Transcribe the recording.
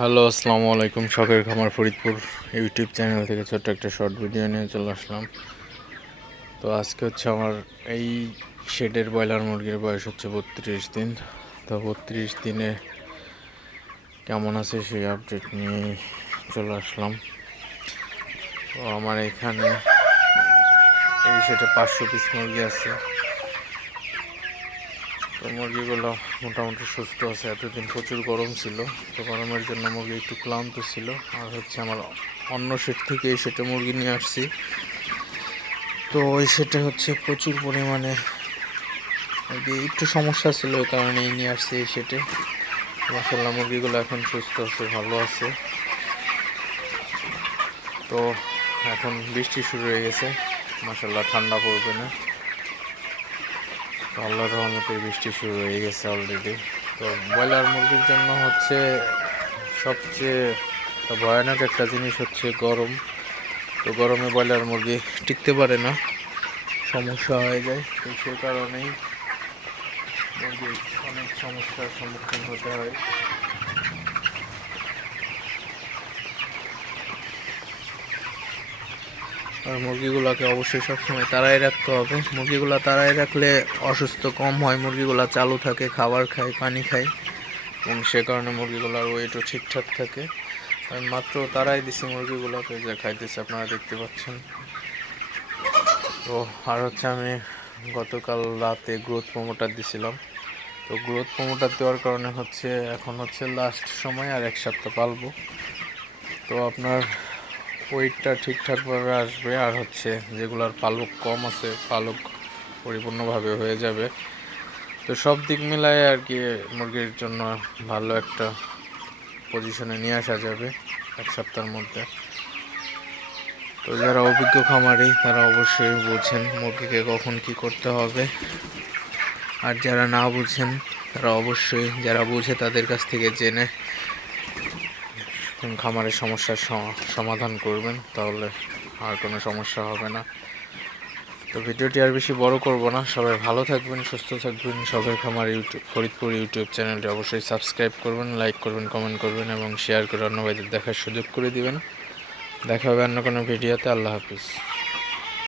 Hello, আসসালামু আলাইকুম শখের খামার ফরিদপুর ইউটিউব চ্যানেল থেকে ছোট্ট একটা শর্ট ভিডিও নিয়ে চলে আসলাম। তো আজকে হচ্ছে আমার এই শেডের ব্রয়লার মুরগির বয়স হচ্ছে বত্রিশ দিন। তো বত্রিশ দিনে কেমন আছে সেই আপডেট নিয়ে চলে আসলাম। তো আমার এখানে এই শেডে পাঁচশো পিস মুরগি আছে। তো মুরগিগুলো মোটামুটি সুস্থ আছে। এতদিন প্রচুর গরম ছিল, তো গরমের জন্য মুরগি একটু ক্লান্ত ছিল। আর হচ্ছে আমার অন্য সেট থেকে এই সেটে মুরগি নিয়ে আসছি। তো ওই সেটে হচ্ছে প্রচুর পরিমাণে কি একটু সমস্যা ছিল ওই কারণেই নিয়ে আসছি এই সেটে মশাল্লা মুরগিগুলো এখন সুস্থ আছে, ভালো আছে। তো এখন বৃষ্টি শুরু হয়ে গেছে। মাসাল্লাহ ঠান্ডা পড়বে না। তো আল্লাহর রহমতে বৃষ্টি শুরু হয়ে গেছে অলরেডি তো ব্রয়লার মুরগির জন্য হচ্ছে সবচেয়ে ভয়ানক একটা জিনিস হচ্ছে গরম। তো গরমে ব্রয়লার মুরগি টিকতে পারে না, সমস্যা হয়ে যায়। তো সে কারণেই মুরগির অনেক সমস্যার সম্মুখীন হতে হয়। আর মুরগিগুলোকে অবশ্যই সবসময় তাড়াই রাখতে হবে। মুরগিগুলো তাড়াই রাখলে অসুস্থ কম হয়, মুরগিগুলো চালু থাকে, খাবার খায়, পানি খায় এবং সে কারণে মুরগিগুলোর ওয়েটও ঠিকঠাক থাকে। আমি মাত্র তারাই দিছি মুরগিগুলোকে যে খাইতেছে, আপনারা দেখতে পাচ্ছেন। তো আর হচ্ছে আমি গতকাল রাতে গ্রোথ প্রমোটার দিছিলাম। তো গ্রোথ প্রমোটার দেওয়ার কারণে হচ্ছে, এখন হচ্ছে লাস্ট সময় আর এক সপ্তাহ পালবো। তো আপনার ওয়েটটা ঠিকঠাকভাবে আসবে। আর হচ্ছে যেগুলোর পালক কম আছে, পালক পরিপূর্ণভাবে হয়ে যাবে। তো সব দিক মিলায় আর কি মুরগির জন্য ভালো একটা পজিশনে নিয়ে আসা যাবে এক সপ্তাহের মধ্যে। তো যারা অভিজ্ঞ খামারি, তারা অবশ্যই বোঝেন মুরগিকে কখন কি করতে হবে। আর যারা না বুঝেন, তারা অবশ্যই, যারা বুঝে তাদের কাছ থেকে জেনে খামারের সমস্যার সমাধান করবেন, তাহলে আর কোনো সমস্যা হবে না। তো ভিডিওটি আর বেশি বড় করব না। সবাই ভালো থাকবেন, সুস্থ থাকবেন। সবাই খামার ইউটিউব ফরিদপুর ইউটিউব চ্যানেলটি অবশ্যই সাবস্ক্রাইব করবেন, লাইক করবেন, কমেন্ট করবেন এবং শেয়ার করে অন্য ভাইদের দেখার সুযোগ করে দিবেন। দেখা হবে অন্য কোনো ভিডিওতে। আল্লাহ হাফিজ।